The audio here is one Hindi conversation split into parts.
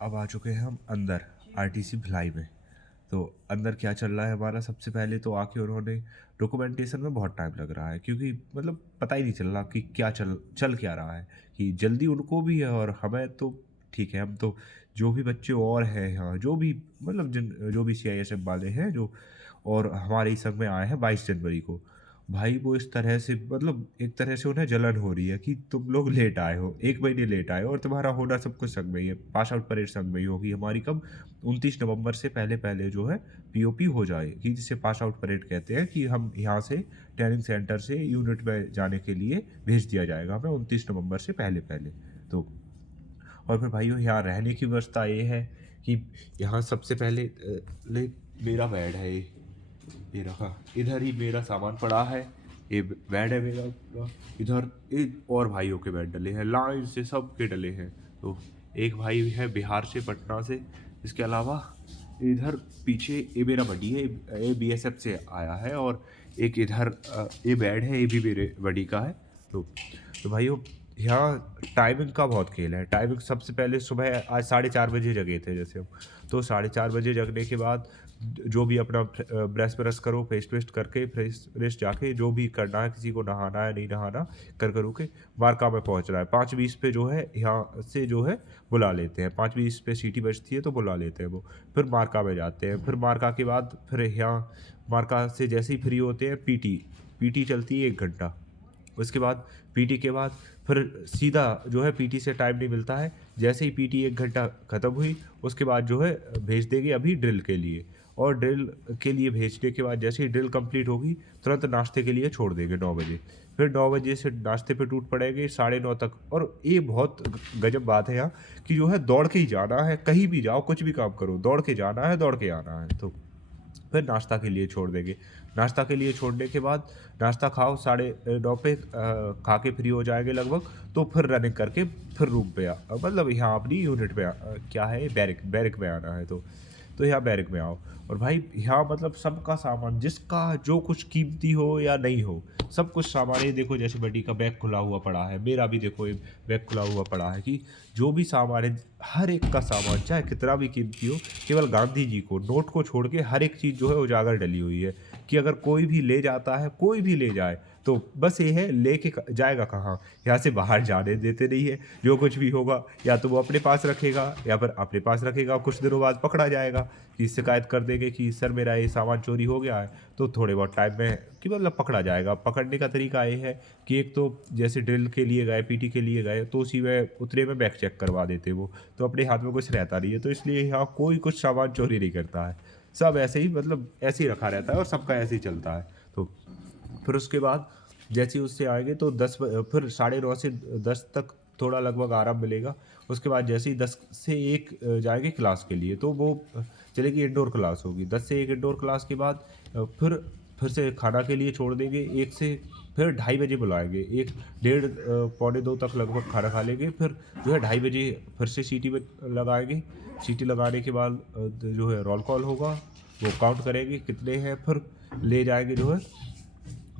अब आ चुके हैं हम अंदर आरटीसी भिलाई में। तो अंदर क्या चल रहा है हमारा, सबसे पहले तो आके उन्होंने डॉक्यूमेंटेशन में बहुत टाइम लग रहा है, क्योंकि मतलब पता ही नहीं चल रहा कि क्या चल चल क्या रहा है, कि जल्दी उनको भी है और हमें तो ठीक है। हम तो जो भी बच्चे और हैं यहाँ, जो भी मतलब जिन जो भी CISF वाले हैं जो, और हमारे ही संग में आए हैं 22 जनवरी को, भाई वो इस तरह से मतलब एक तरह से उन्हें जलन हो रही है कि तुम लोग लेट आए हो, 1 महीने लेट आए हो, और तुम्हारा होना सब कुछ संग में ही है। पास आउट परेड संग में ही होगी हमारी कब, 29 नवंबर से पहले पहले जो है POP हो जाएगी, जिसे पास आउट परेड कहते हैं, कि हम यहाँ से ट्रेनिंग सेंटर से यूनिट में जाने के लिए भेज दिया जाएगा हमें 29 नवंबर से पहले पहले। तो और फिर भाइयों यहाँ रहने की व्यवस्था ये है कि यहाँ सबसे पहले मेरा बेड है ये रखा, इधर ही मेरा सामान पड़ा है, ये बेड है मेरा पूरा, इधर और भाइयों के बेड डले हैं, लाइन से सबके डले हैं। तो एक भाई है बिहार से, पटना से, इसके अलावा इधर पीछे ये मेरा बडी है, ये BSF से आया है, और एक इधर ये बेड है, ये भी मेरे बडी का है। तो भाइयों यहाँ टाइमिंग का बहुत खेल है। टाइमिंग सबसे पहले सुबह आज 4:30 बजे जगे थे जैसे हम, तो 4:30 बजे जगने के बाद जो भी अपना ब्रश ब्रश करो, पेस्ट वेस्ट करके फ्रेश फ्रेश जाके जो भी करना है, किसी को नहाना है नहीं नहाना कर करो के मार्का में पहुंच रहा है। 5:20 पे जो है यहाँ से जो है बुला लेते हैं, 5:20 पे सीटी बजती है तो बुला लेते हैं वो, फिर मार्का में जाते हैं। फिर मार्का के बाद फिर यहाँ मार्का से जैसे ही फ्री होते हैं पीटी चलती है 1 घंटा। उसके बाद पीटी के बाद फिर सीधा जो है, पीटी से टाइम नहीं मिलता है, जैसे ही पीटी 1 घंटा ख़त्म हुई उसके बाद जो है भेज देंगे अभी ड्रिल के लिए, और ड्रिल के लिए भेजने के बाद जैसे ही ड्रिल कंप्लीट होगी तुरंत नाश्ते के लिए छोड़ देंगे 9 बजे। फिर 9 बजे से नाश्ते पे टूट पड़ेंगे 9:30 तक। और ये बहुत गजब बात है यहाँ, कि जो है दौड़ के ही जाना है, कहीं भी जाओ कुछ भी काम करो दौड़ के जाना है, दौड़ के आना है। तो फिर नाश्ता के लिए छोड़ देंगे। नाश्ता के लिए छोड़ने के बाद नाश्ता खाओ 9:30 पे, खा के फ्री हो जाएंगे लगभग, तो फिर रनिंग करके फिर रूम पे मतलब यहाँ अपनी यूनिट पे क्या है, बैरिक बैरिक में आना है। तो यहाँ बैरिक में आओ, और भाई यहाँ मतलब सबका सामान, जिसका जो कुछ कीमती हो या नहीं हो, सब कुछ सामान, ये देखो जैसे बडी का बैग खुला हुआ पड़ा है, मेरा भी देखो ये बैग खुला हुआ पड़ा है, कि जो भी सामान है हर एक का सामान चाहे कितना भी कीमती हो, केवल गांधी जी को नोट को छोड़ के हर एक चीज़ जो है उजागर डली हुई है, कि अगर कोई भी ले जाता है, कोई भी ले जाए, तो बस ये है लेके जाएगा कहाँ, यहाँ से बाहर जाने देते नहीं है। जो कुछ भी होगा या तो वो अपने पास रखेगा या फिर अपने पास रखेगा, कुछ दिनों बाद पकड़ा जाएगा कि शिकायत कर देंगे कि सर मेरा ये सामान चोरी हो गया है, तो थोड़े बहुत टाइम में कि मतलब पकड़ा जाएगा। पकड़ने का तरीका ये है कि एक तो जैसे ड्रिल के लिए गए, पीटी के लिए गए, तो उसी में उतरे में बैग चेक करवा देते वो, तो अपने हाथ में कुछ रहता नहीं है, तो इसलिए यहाँ कोई कुछ सामान चोरी नहीं करता है। सब ऐसे ही मतलब ऐसे ही रखा रहता है और सबका ऐसे ही चलता है। तो फिर उसके बाद जैसे ही उससे आएंगे तो फिर 9:30 से 10 तक थोड़ा लगभग आराम मिलेगा। उसके बाद जैसे ही 10 से 1 जाएंगे क्लास के लिए, तो वो चलेगी इंडोर क्लास होगी। 10 से 1 इंडोर क्लास के बाद फिर से खाना के लिए छोड़ देंगे 1 से, फिर 2:30 बजे बुलाएंगे, 1 डेढ़ पौने 2 तक लगभग खाना खा लेंगे। फिर जो है 2:30 बजे फिर से सीटी में लगाएंगे। सीटी लगाने के बाद जो है रोल कॉल होगा, वो काउंट करेंगे कितने हैं, फिर ले जाएंगे जो है,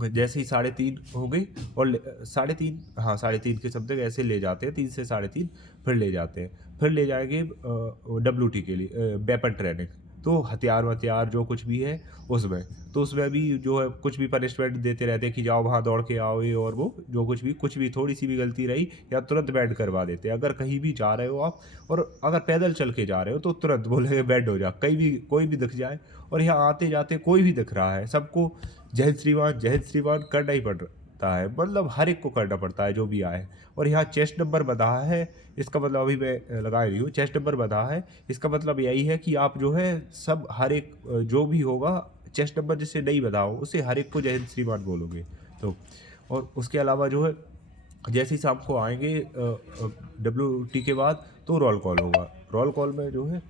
जैसे ही 3:30 हो गई, और 3:30, हाँ 3:30 के समथिंग ऐसे ले जाते हैं, 3 से 3:30 फिर ले जाते हैं। फिर ले जाएंगे WT के लिए, वेपन ट्रेनिंग, तो हथियार वथियार जो कुछ भी है उसमें, तो उसमें भी जो है कुछ भी पनिशमेंट देते रहते हैं कि जाओ वहाँ दौड़ के आओ, ये और वो, जो कुछ भी थोड़ी सी भी गलती रही या तुरंत बैंड करवा देते हैं। अगर कहीं भी जा रहे हो आप, और अगर पैदल चल के जा रहे हो, तो तुरंत बोलेंगे बैंड हो जा, कहीं भी कोई भी दिख जाए, और यहाँ आते जाते कोई भी दिख रहा है, सबको जय हिंद श्रीमान करना ही पड़ता है, मतलब हर एक को करना पड़ता है जो भी आए। और यहाँ चेस्ट नंबर बंधा है, इसका मतलब अभी मैं लगा रही हूँ, चेस्ट नंबर बंधा है, इसका मतलब यही है कि आप जो है सब हर एक जो भी होगा, चेस्ट नंबर जिससे नहीं बंधा हो उसे हर एक को जय हिंद श्रीमान बोलोगे। तो और उसके अलावा जो है जैसे ही शाम को आएंगे WT के बाद, तो रोल कॉल होगा। रोल कॉल में जो है,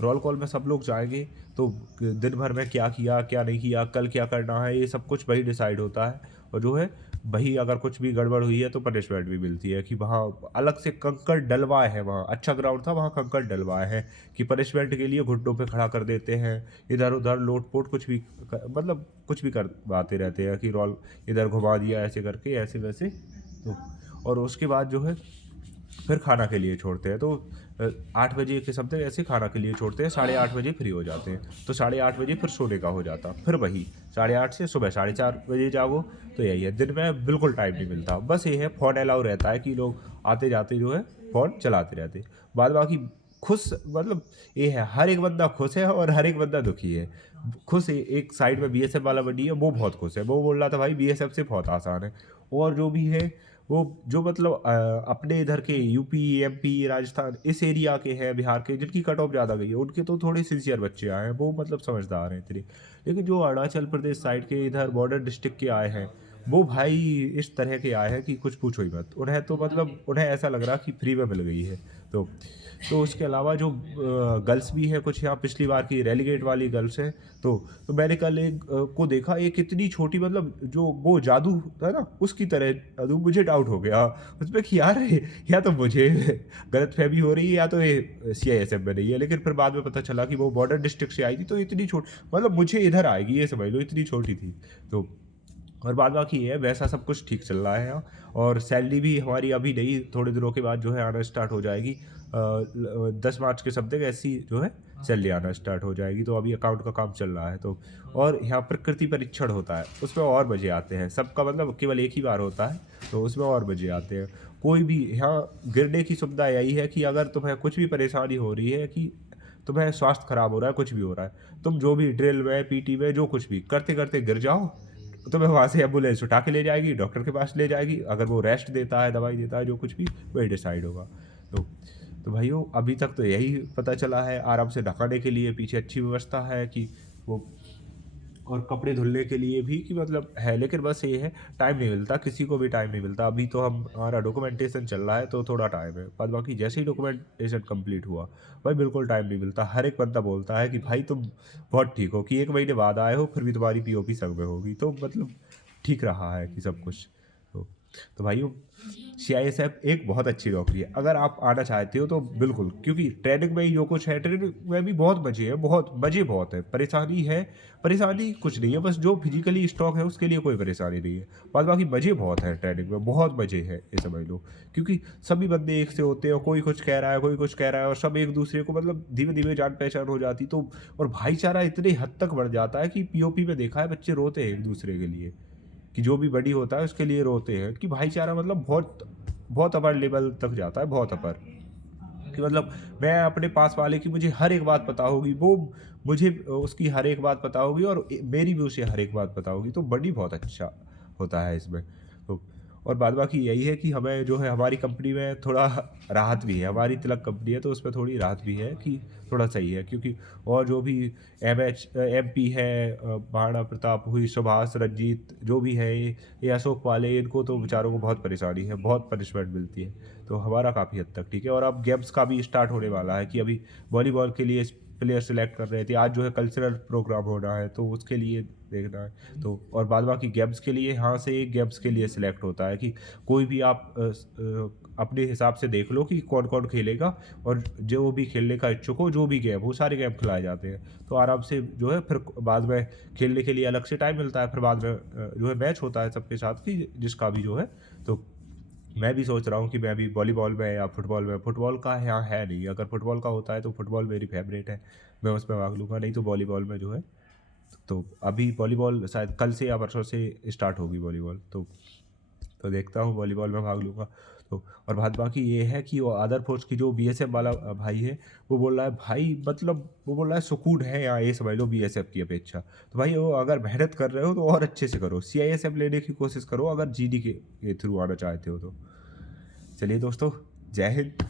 रोल कॉल में सब लोग जाएंगे, तो दिन भर में क्या किया क्या नहीं किया, कल क्या करना है, ये सब कुछ वही डिसाइड होता है। और जो है वही, अगर कुछ भी गड़बड़ हुई है तो पनिशमेंट भी मिलती है, कि वहाँ अलग से कंकड़ डलवाए हैं, वहाँ अच्छा ग्राउंड था वहाँ कंकड़ डलवाए हैं, कि पनिशमेंट के लिए घुटनों पे खड़ा कर देते हैं, इधर उधर लोट पोट कुछ भी मतलब कुछ भी करवाते रहते हैं, कि रोल इधर घुमा दिया ऐसे करके ऐसे वैसे। तो और उसके बाद जो है फिर खाना के लिए छोड़ते हैं। तो 8 बजे के समथिंग ऐसे खाना के लिए छोड़ते हैं, 8:30 बजे फ्री हो जाते हैं, तो 8:30 बजे फिर सोने का हो जाता, फिर वही 8:30 से सुबह 4:30 बजे जागो। तो यही है, दिन में बिल्कुल टाइम नहीं मिलता। बस ये है फ़ोन अलाउ रहता है कि लोग आते जाते जो है फ़ोन चलाते रहते, बाद बाकी खुश, मतलब ये है हर एक बंदा खुश है और हर एक बंदा दुखी है। खुश एक साइड में बीएसएफ वाला बंडी है, वो बहुत खुश है, वो बोल रहा था भाई बीएसएफ से बहुत आसान है। और जो भी है वो जो मतलब अपने इधर के यूपी एमपी राजस्थान इस एरिया के हैं, बिहार के जिनकी कट ऑफ ज़्यादा गई है, उनके तो थोड़े सिंसियर बच्चे आए हैं, वो मतलब समझदार हैं इतने। लेकिन जो अरुणाचल प्रदेश साइड के इधर बॉर्डर डिस्ट्रिक्ट के आए हैं, वो भाई इस तरह के आए हैं कि कुछ पूछो ही मत। उन्हें तो मतलब उन्हें ऐसा लग रहा कि फ्री में मिल गई है। तो उसके अलावा जो गर्ल्स भी है कुछ यहाँ पिछली बार की रेलीगेट वाली गर्ल्स है, तो मैंने कल एक को देखा, एक इतनी छोटी, मतलब जो वो जादू था ना उसकी तरह जादू, मुझे डाउट हो गया उसमें कि यार या तो मुझे गलतफहमी हो रही है या तो ये सीआईएसएफ में नहीं है। लेकिन फिर बाद में पता चला कि वो बॉर्डर डिस्ट्रिक्ट से आई थी, तो इतनी छोटी, मतलब मुझे इधर आएगी ये समझ लो, इतनी छोटी थी। तो और बाद बाकी ये है, वैसा सब कुछ ठीक चल रहा है यहाँ। और सैलरी भी हमारी अभी नहीं, थोड़े दिनों के बाद जो है आना स्टार्ट हो जाएगी। 10 मार्च के समथिंग ऐसी जो है सैलरी आना स्टार्ट हो जाएगी। तो अभी अकाउंट का काम चल रहा है। तो और यहाँ प्रकृति परीक्षण होता है, उसमें और मजे आते हैं। सबका मतलब केवल एक ही बार होता है, तो उसमें और मजे आते हैं। कोई भी यहाँ गिरने की सुविधा यही है कि अगर तुम्हें कुछ भी परेशानी हो रही है, कि तुम्हें स्वास्थ्य खराब हो रहा है, कुछ भी हो रहा है, तुम जो भी ड्रिल में पीटी में जो कुछ भी करते करते गिर जाओ, तुम्हें वहाँ से एम्बुलेंस उठा के ले जाएगी, डॉक्टर के पास ले जाएगी। अगर वो रेस्ट देता है, दवाई देता है, जो कुछ भी वही डिसाइड होगा। तो भाइयों अभी तक तो यही पता चला है। आराम से नहाने के लिए पीछे अच्छी व्यवस्था है कि वो, और कपड़े धुलने के लिए भी कि मतलब है। लेकिन बस ये है टाइम नहीं मिलता, किसी को भी टाइम नहीं मिलता। अभी तो हमारा डॉक्यूमेंटेशन चल रहा है तो थोड़ा टाइम है, बाद बाकी जैसे ही डॉक्यूमेंटेशन कंप्लीट हुआ भाई बिल्कुल टाइम नहीं मिलता। हर एक बंदा बोलता है कि भाई तुम बहुत ठीक हो, कि 1 महीने बाद आए हो फिर भी तुम्हारी पीओपी सब में होगी। तो मतलब ठीक रहा है कि सब कुछ। तो भाइयों सीआईएसएफ एक बहुत अच्छी नौकरी है, अगर आप आना चाहते हो तो बिल्कुल, क्योंकि ट्रेनिंग में ही जो कुछ है, ट्रेनिंग में भी बहुत मजे है, बहुत मजे बहुत है। परेशानी है, परेशानी कुछ नहीं है, बस जो फिजिकली स्ट्रॉन्ग है उसके लिए कोई परेशानी नहीं है। बाद बाकी मजे बहुत है, ट्रेनिंग में बहुत मजे है, ये समझ लो। क्योंकि सभी बंदे एक से होते हैं, कोई कुछ कह रहा है, कोई कुछ कह रहा है, और सब एक दूसरे को मतलब धीमे धीमे जान पहचान हो जाती। तो और भाईचारा इतने हद तक बढ़ जाता है कि पीओपी में देखा है बच्चे रोते हैं एक दूसरे के लिए, कि जो भी बड़ी होता है उसके लिए रोते हैं। कि भाईचारा मतलब बहुत बहुत अपर लेवल तक जाता है, बहुत अपर। कि मतलब मैं अपने पास वाले की मुझे हर एक बात पता होगी, वो मुझे उसकी हर एक बात पता होगी, और मेरी भी उसे हर एक बात पता होगी। तो बड़ी बहुत अच्छा होता है इसमें। तो और बाद बाकी यही है कि हमें जो है हमारी कंपनी में थोड़ा राहत भी है, हमारी तिलक कंपनी है तो उसमें थोड़ी राहत भी है कि थोड़ा सही है। क्योंकि और जो भी एमपी है, महाराणा प्रताप हुई, सुभाष, रंजीत, जो भी है ये अशोक वाले, इनको तो बेचारों को बहुत परेशानी है, बहुत पनिशमेंट मिलती है। तो हमारा काफ़ी हद तक ठीक है। और अब गेम्स का भी स्टार्ट होने वाला है, कि अभी वॉलीबॉल के लिए प्लेयर सेलेक्ट कर रहे थे, आज जो है कल्चरल प्रोग्राम होना है तो उसके लिए देखना है। तो और बाद बाकी गेम्स के लिए यहाँ से एक गेम्स के लिए सिलेक्ट होता है, कि कोई भी आप अपने हिसाब से देख लो कि कौन कौन खेलेगा, और जो भी खेलने का इच्छुक हो, जो भी गेम, वो सारे गेम खिलाए जाते हैं। तो आराम से जो है फिर बाद में खेलने के लिए अलग से टाइम मिलता है, फिर बाद में जो है मैच होता है सबके साथ, कि जिसका भी जो है। तो मैं भी सोच रहा हूँ कि मैं भी वॉलीबॉल में या फुटबॉल में, फुटबॉल का यहाँ है नहीं, अगर फुटबॉल का होता है तो फुटबॉल मेरी फेवरेट है, मैं उसमें भाग लूँगा। नहीं तो वॉलीबॉल में जो है, तो अभी वॉलीबॉल शायद कल से या परसों से स्टार्ट होगी वॉलीबॉल। तो देखता हूँ वॉलीबॉल में भाग लूँगा। तो और बाद बाकी ये है कि वो अदर फोर्स की जो बीएसएफ वाला भाई है, वो बोल रहा है भाई, मतलब वो बोल रहा है सुकून है यहाँ, ये समझ लो बीएसएफ की अपेक्षा। तो भाई वो अगर मेहनत कर रहे हो तो और अच्छे से करो, सीआईएसएफ लेने की कोशिश करो अगर जीडी के थ्रू आना चाहते हो तो। चलिए दोस्तों, जय हिंद।